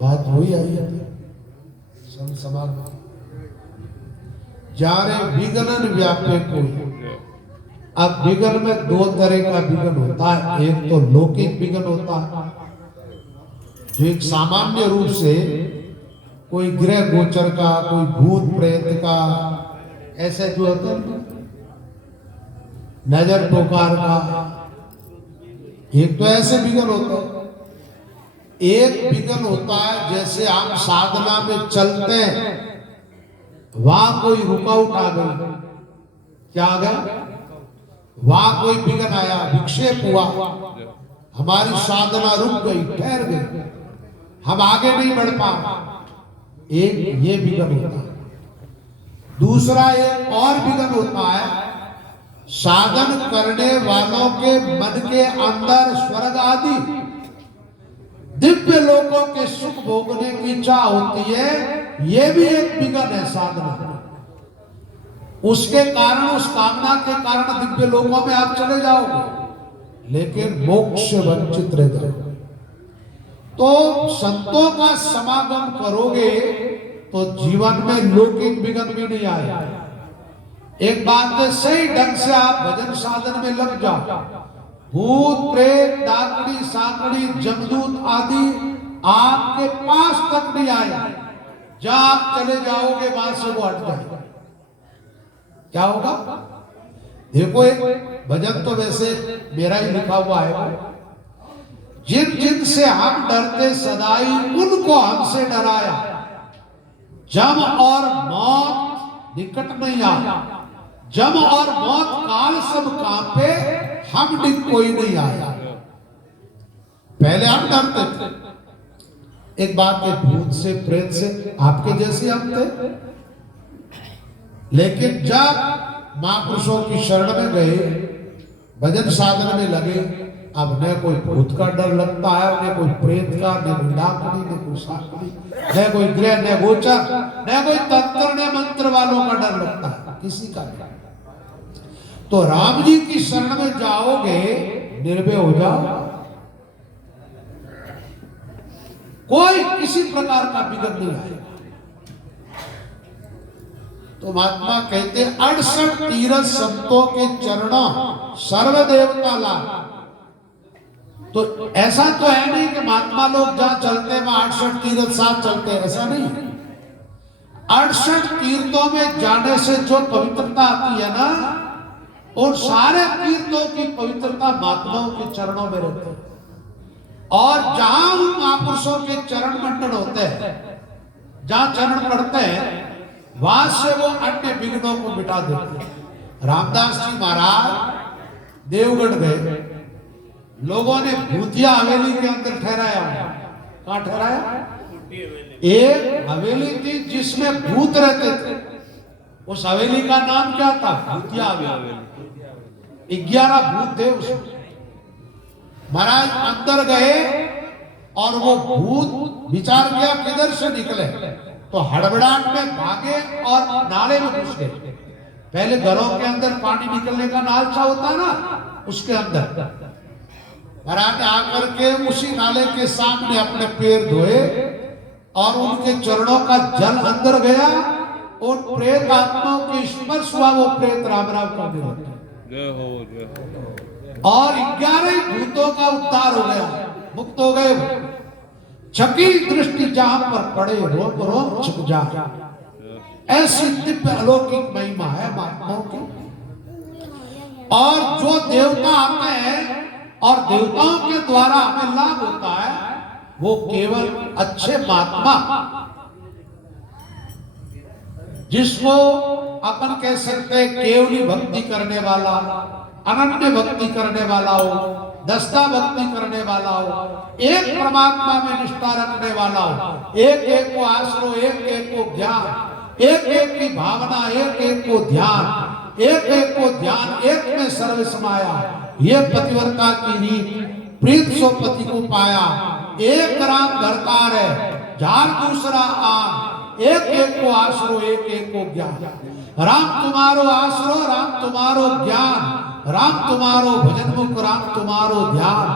बात वही आई है समाज जारे विघ्नन व्यापे कोई। अब विघ्न में दो तरह का विघ्न होता है, एक तो लौकिक विघ्न होता है जो एक सामान्य रूप से कोई ग्रह गोचर का, कोई भूत प्रेत का, ऐसे जो होता है नजर टोकार का, एक तो ऐसे विघ्न होता है। एक विघ्न होता है जैसे आप साधना में चलते हैं, वहां कोई रुकावट आ गई, क्या आ गया, वहां कोई विघ्न आया, विक्षेप हुआ, हमारी साधना रुक गई, ठहर गई, हम आगे नहीं बढ़ पा। एक ये विघ्न होता है। दूसरा एक और विघ्न होता है, साधन करने वालों के मन के अंदर स्वर्ग आदि दिव्य लोकों के सुख भोगने की इच्छा होती है, ये भी एक विघ्न है साधना। उसके कारण, उस कामना के कारण दिव्य लोकों में आप चले जाओगे, लेकिन मोक्ष वंचित रह जाओगे। तो संतों का समागम करोगे तो जीवन में लौकिक विघ्न भी नहीं आएगा। एक बात है, सही ढंग से आप भजन साधन में लग जाओ, भूत प्रेत डाकड़ी साकड़ी जमदूत आदि आपके पास तक नहीं आए। जहां आप चले जाओगे वहां से वो हट जाएगा। क्या होगा? देखो, एक भजन तो वैसे मेरा ही लिखा हुआ है, जिन जिन से हम डरते सदाई उनको हमसे डराया, जम और मौत निकट नहीं आया, जम और मौत काल सब कांपे, हम डिग कोई नहीं आया। पहले हम डरते थे। एक बात है, भूत से प्रेत से आपके जैसे हम थे, लेकिन जब महापुरुषों की शरण में गए, भजन साधन में लगे, अब न कोई भूत का डर लगता है, न कोई प्रेत का, न कोई डाकनी, न कोई साकनी, न कोई ग्रह, न गोचर, न कोई तंत्र, न मंत्र वालों का डर लगता है, किसी का नहीं। तो राम जी की शरण में जाओगे, निर्भय हो जाओ, कोई किसी प्रकार का विघ्न नहीं आएगा। तो महात्मा कहते 68 तीर्थ संतों के चरणों सर्व देवता लाभ। तो ऐसा तो है नहीं कि महात्मा लोग जहां चलते हैं वहां 68 तीर्थ साथ चलते हैं, ऐसा नहीं। 68 तीर्थों में जाने से जो पवित्रता आती है ना, उन सारे तीर्थों की पवित्रता महात्माओं के चरणों में रहती है। और जहां उन महापुरुषों के चरण मंडल होते हैं, जहां चरण पड़ते हैं, वहां से वो अन्य विघ्नों को मिटा देते हैं। रामदास जी महाराज देवगढ़ गए, लोगों ने भूतिया हवेली के अंदर ठहराया। कहां ठहराया? एक हवेली थी जिसमें भूत रहते थे। उस हवेली का नाम क्या था? भूतिया हवेली। 11 भूत थे उसमें। महाराज अंदर गए और वो भूत विचार किया किधर से निकले, तो हड़बड़ाहट में भागे और नाले में घुस गए। पहले घरों के अंदर पानी निकलने का नालचा होता है ना, उसके अंदर महाराज आकर के उसी नाले के सामने अपने पैर धोए और उनके चरणों का जल अंदर गया। उन प्रेत आत्माओं के स्पर्श हुआ, वो प्रेत राम राम करने लगे और 11 भूतों का उद्धार हो गया, मुक्त हो गए। छकी दृष्टि जहां पर पड़े, रोम रोम छिप जा। ऐसी दिव्य अलौकिक महिमा है महात्माओं की। और जो देवता आते हैं और देवताओं के द्वारा हमें लाभ होता है, वो केवल अच्छे महात्मा, जिसको अपन कह सकते हैं केवली भक्ति करने वाला, अनन्य भक्ति करने वाला हो, दस्ता भक्ति करने वाला हो, एक परमात्मा में निष्ठा रखने वाला हो, एक एक को आश्रय, एक एक को ज्ञान, एक एक की भावना, एक एक को ध्यान, एक एक को ध्यान, एक में सर्व समाया, ये पतिव्रता की रीत, प्रीत सो पति को पाया, एक राम धरतार है, जार दूसरा आम, एक एक को आश्रो, एक एक को ज्ञान। राम तुम्हारो आश्रो, राम तुम्हारो ज्ञान, राम तुम्हारो भजन मुख, राम तुम्हारो ध्यान,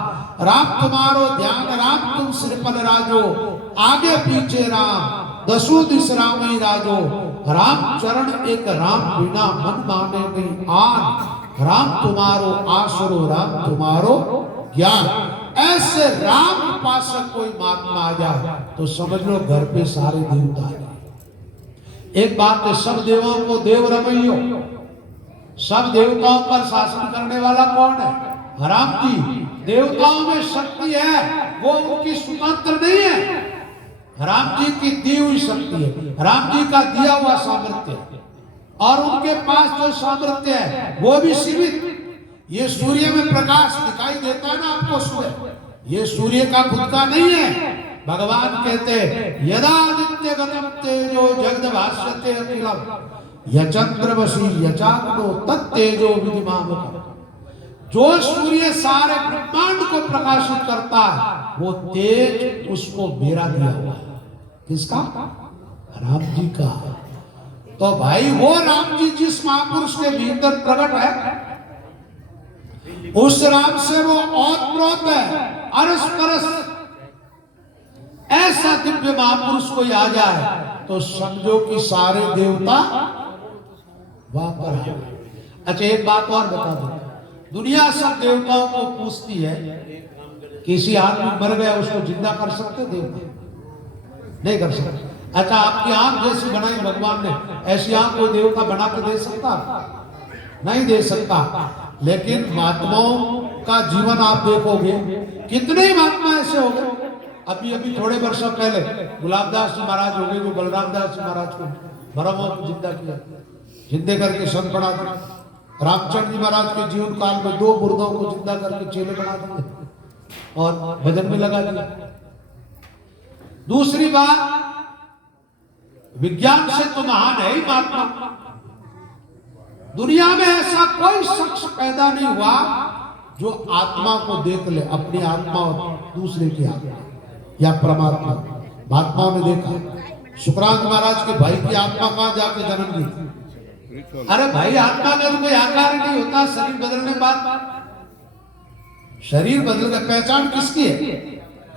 राम तुम्हारो ध्यान, राम तुम श्रीपल राजो, आगे पीछे राम, दसों दिस राम ही राजो, राम चरण एक राम बिना मन माने नहीं आन, राम तुम्हारो आसरो राम तुम्हारो ज्ञान। ऐसे राम उपासक कोई महात्मा आ जाए तो समझ लो घर पे सारे देवता हैं। एक बात है, सब देवों को देव रमैयो, सब देवताओं पर शासन करने वाला कौन है? राम जी। देवताओं में शक्ति है, वो उनकी स्वतंत्र नहीं है, राम जी की दी हुई शक्ति है, राम जी का दिया हुआ सामर्थ्य है। और उनके पास जो सामर्थ्य है वो भी सीमित। ये सूर्य में प्रकाश दिखाई देता है ना आपको सुबह, ये सूर्य का खुद का नहीं है। भगवान कहते हैं यदादित्य गतम तेजो जगद भास्यते अखिलम यचंद्रवसी यचाग्नो तत्तेजो विधिमामकम्। जो सूर्य सारे ब्रह्मांड को प्रकाशित करता है वो तेज उसको मेरा दिया हुआ है। किसका? राम जी का। तो भाई वो राम जी जिस महापुरुष के भीतर प्रकट है, उस राम से वो ओतप्रोत है, अरस परस। ऐसा दिव्य महापुरुष कोई आ जाए तो समझो कि सारे देवता वहां पर है। अच्छा एक बात और बता दो, दुनिया सब देवताओं को पूछती है, किसी आदमी मर गया उसको जिंदा कर सकते देवता? नहीं कर सकते। अच्छा आपकी आंख जैसी बनाई भगवान ने, ऐसी आंख कोई देवता बना के दे सकता? नहीं दे सकता। लेकिन महात्माओं का जीवन आप देखोगे, कितने महात्मा ऐसे हो गए। अभी अभी थोड़े वर्षों पहले गुलाबदास जी महाराज हो गए, जो बलराम दास जी महाराज को भरमों को जिंदा किया, जिंदे करके संत बना दिया। रामचंद्र जी महाराज के जीवन काल में 2 मुर्दों को जिंदा करके चेले बना दिए और भजन में लगा दिया। दूसरी बात, विज्ञान से तो महान है ही महात्मा। दुनिया में ऐसा कोई शख्स पैदा नहीं हुआ जो आत्मा को देख ले, अपनी आत्मा और दूसरे की आत्मा या परमात्मा। महात्माओं ने देखा, शुक्रांत महाराज के भाई की आत्मा कहां जाके जन्म ली? अरे भाई आत्मा का तो कोई आकार नहीं होता, शरीर बदलने बाद शरीर बदल कर पहचान किसकी है?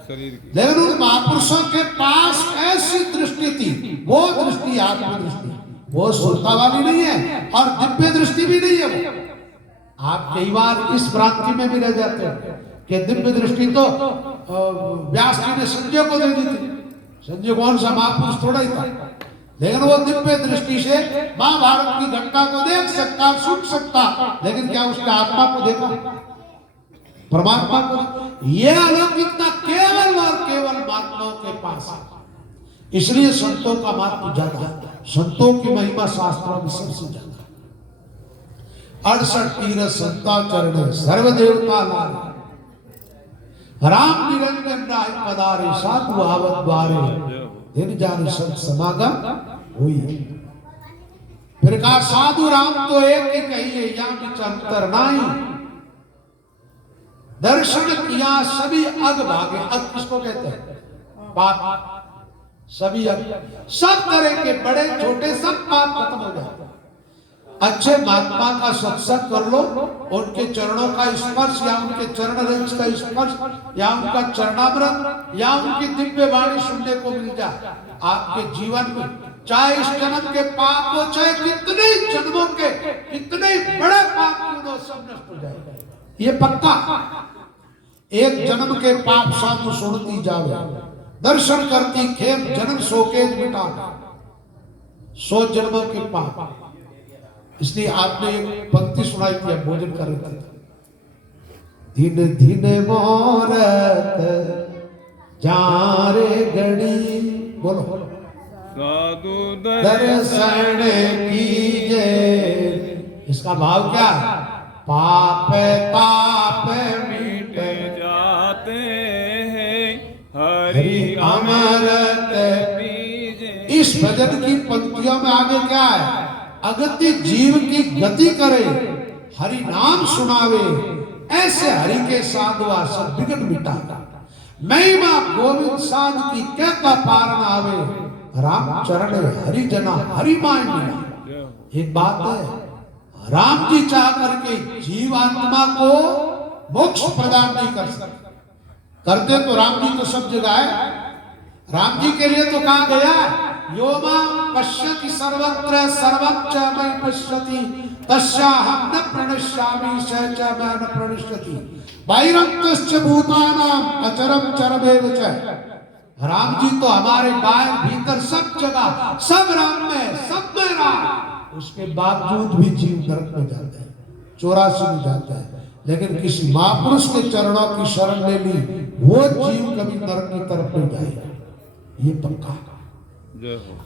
लेकिन उन महापुरुषों के पास ऐसी दृष्टि थी, वो दृष्टि आत्म दृष्टि, वो सुरता वाली नहीं है और दिव्य दृष्टि भी नहीं है। वो आप कई बार इस भ्रांति में भी रह जाते हैं कि दिव्य दृष्टि तो व्यास जी ने संजय को दे दी थी। संजय कौन सा महापुरुष थोड़ा ही था, लेकिन वो दिव्य दृष्टि से महाभारत की घटना को देख सकता, सुन सकता, लेकिन क्या उसके आत्मा को देखा? परमात्मा को? ये अलौकिकता केवल और केवल महात्माओं के पास है। इसलिए संतों का महत्व ज्यादा, संतों की महिमा शास्त्रों में सबसे ज्यादा। 68 तीरथ संता चरण सर्व देवता लारे, राम निरंजन राय पधारे साधु आवत द्वारे, दिन जाने संत समागम हुई। फिर कहा साधु राम तो एक ही कहिए, या विचंतर नहीं। दर्शन किया सभी अग भागे। अग किसको कहते हैं? पाप। सभी अग, सब तरह के बड़े छोटे सब पाप खत्म हो जाते। अच्छे महात्मा का सत्संग कर लो, उनके चरणों का स्पर्श या उनके चरण रंज का स्पर्श या उनका चरणामृत या उनकी दिव्य वाणी सुनने को मिल जाए, आपके जीवन में चाहे इस जन्म के पाप हो, चाहे कितने जन्मों के कितने बड़े पाप क्यों हो, सब नष्ट हो जाएगा। ये पक्का। एक जन्म के पाप साधु सुनती जावे, दर्शन करती खेम जन्म शोकेज मिटा, 100 जन्मों के पाप। इसलिए आपने एक पंक्ति सुनाई थी, आप भोजन कर रहे थे, दिन दिन मोरत जारे गड़ी, बोलो साधु दर्शन कीजे। इसका भाव क्या? पाप ताप मिट जाते हैं, हरि अमृत पीजे। इस भजन की पंक्तियों में आगे क्या है? अगति जीव की गति करे, हरि नाम सुनावे, ऐसे हरि के साधुआ सब विघ्न मिटाता। महिमा गोविंद साध की कहता पार न आवे, राम चरण हरि जना हरि मान मिला। एक बात है, राम जी चाह करके जीवात्मा को मोक्ष प्रदान नहीं कर सकते। करते तो राम जी तो सब जगह है, राम जी के लिए तो कहा गया यो मां पश्यति सर्वत्र सर्वं च मयि पश्यति तस्याहं न प्रणश्यामि स च मैं न प्रणश्यति बाहिरंतश्च भूतानां अचरं चरमेव च। राम जी तो हमारे बाहर भीतर सब जगह सब राम में सब में राम, उसके बावजूद भी जीव नरक में जाते हैं, 84 में जाता है। लेकिन किसी महापुरुष के चरणों की शरण ले ली वो जीव कभी नरक की तरफ नहीं जाएगा, ये पक्का।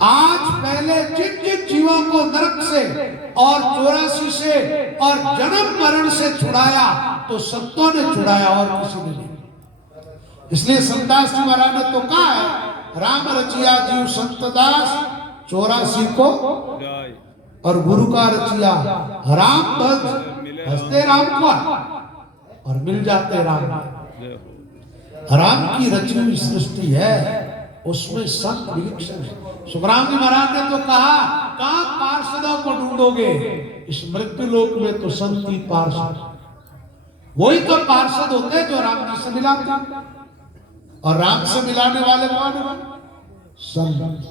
आज पहले जिन जिन जीवों को नरक से और 84 से और जन्म मरण से छुड़ाया तो संतों ने छुड़ाया और किसी ने नहीं। इसलिए संतदास जी महाराज ने तो कहा है राम रचिया जीव संतदास 84 को और गुरु का रचिया राम भज हंसते राम को और मिल जाते राम। राम की रची हुई सृष्टि है, उसमें संत विलक्षण है। सुखराम जी महाराज ने तो कहा कहां पार्षदों को ढूंढोगे, इस मृत्यु लोक में तो संत ही पार्षद, वही तो पार्षद होते हैं जो राम जी से मिलाते, और राम से मिलाने वाले कौन है? संत।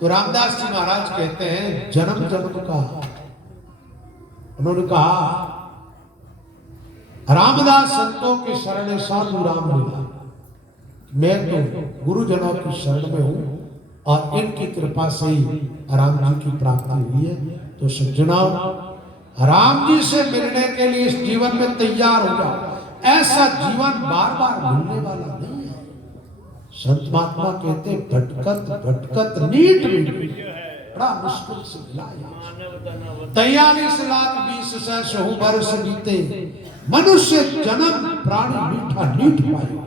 तो रामदास जी महाराज कहते हैं जन्म जन्म का, उन्होंने कहा रामदास संतों के शरण साधु राम मिला, मैं तो गुरुजनों की शरण में हूं और इनकी कृपा से ही राम जी की प्राप्ति हुई है। तो सज्जनों, राम जी से मिलने के लिए इस जीवन में तैयार हो जाओ। ऐसा जीवन बार बार मिलने वाला नहीं है। संत महात्मा कहते भटकत भटकत नीट बड़ा मुश्किल से मिला। 43 लाख 20,000 वर्ष बीते, मनुष्य जन्म प्राणी मीठा नीट पाए।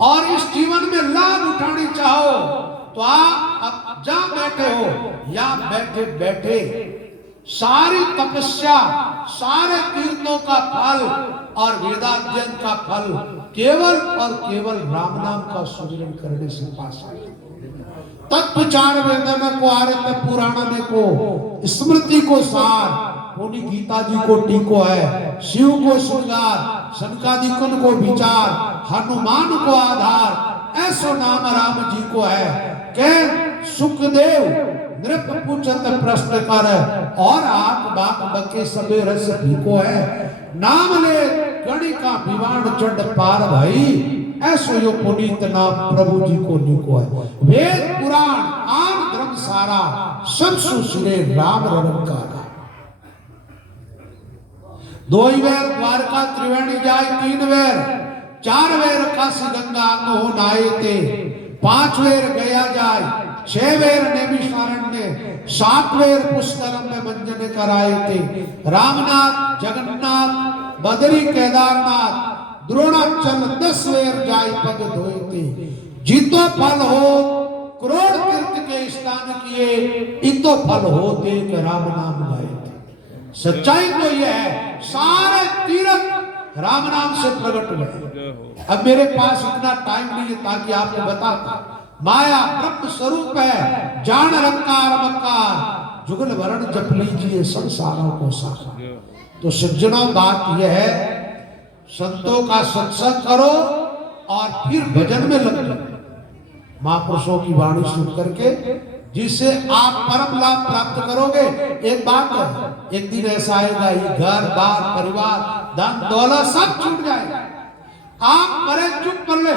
और इस जीवन में लाभ उठानी चाहो तो आप जहां बैठे हो या बैठे बैठे सारी तपस्या, सारे तीर्थों का फल और वेदाध्ययन का फल केवल और केवल राम नाम का सुमिरन करने से पा सकते। तत्विचार वेदन को आर्य पुराण को स्मृति को सार, उन्हीं गीता जी को टीको है, शिव को श्रृंगार, शनकादिकुन को विचार, हनुमान को आधार, ऐसो नाम राम जी को है। के सुखदेव नृप पूछत प्रश्न कर और आंख बाक बके सबे रस भीको है। नाम ले गणी का विवान चंड पार भाई, ऐसो यो पुनीत नाम प्रभु जी को नीको है। वेद पुराण आन धर्म सारा, सब सुसिरे राम रंकारा। 2 वेर द्वारका त्रिवेणी जाय, 3 वेर 4 वेर काशी गंगा हो नाये ते, 5 वेर गया जाय, 6 वेर नैमिषारण्य, 7 वेर पुष्करम में मंजन कराए थे। रामनाथ जगन्नाथ बदरी केदारनाथ द्रोणाचल 10 वेर जाय पग धोए थे। जीतो फल हो करोड़ तीर्थ के स्नान किए, इतो फल हो देख राम नाम गाए थे। सच्चाई तो यह है सारे तीर्थ राम नाम से प्रकट हुए। अब मेरे पास इतना टाइम नहीं है ताकि आपको बताता, माया ब्रह्म स्वरूप है, जान रंकार मकार, जुगल वरण जप लीजिए संसारों को सारा। तो सज्जनों, बात यह है संतों का सत्संग करो और फिर भजन में लग जाओ, महापुरुषों की वाणी सुन करके, जिससे आप परम लाभ प्राप्त करोगे। एक बात है, एक दिन ऐसा आएगा ही घर बार परिवार धन दौलत सब छूट जाएगा, आप मरे चुप कर ले।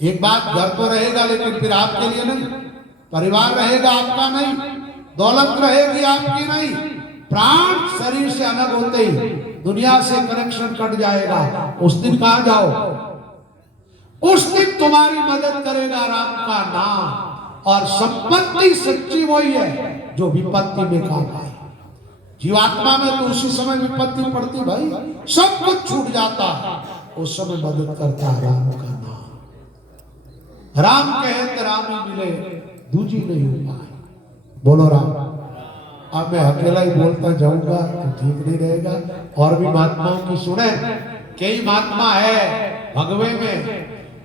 एक बात, घर तो रहेगा लेकिन फिर आपके लिए नहीं, परिवार रहेगा आपका नहीं, दौलत रहेगी आपकी नहीं, प्राण शरीर से अलग होते ही दुनिया से कनेक्शन कट जाएगा। उस दिन कहां जाओ? उस दिन तुम्हारी मदद करेगा राम का नाम, और संपत्ति सच्ची वही है जो विपत्ति में काम आए। जीवात्मा में तो उसी समय विपत्ति पड़ती भाई, सब कुछ छूट जाता, उस समय मदद करता है राम का नाम। राम कहे तो राम ही मिले, दूजी नहीं हो पाए। बोलो राम। अब मैं अकेला ही बोलता जाऊंगा तो ठीक नहीं रहेगा, और भी महात्माओं की सुने। कई महात्मा है भगवे में,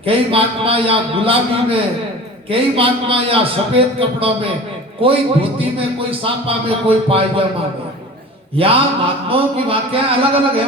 कई महात्मा या गुलाबी में, कई महात्मा या सफेद कपड़ों में, कोई धोती में, कोई सापा में, कोई पायजामा में। यहाँ महात्माओं की वाक्या अलग अलग है।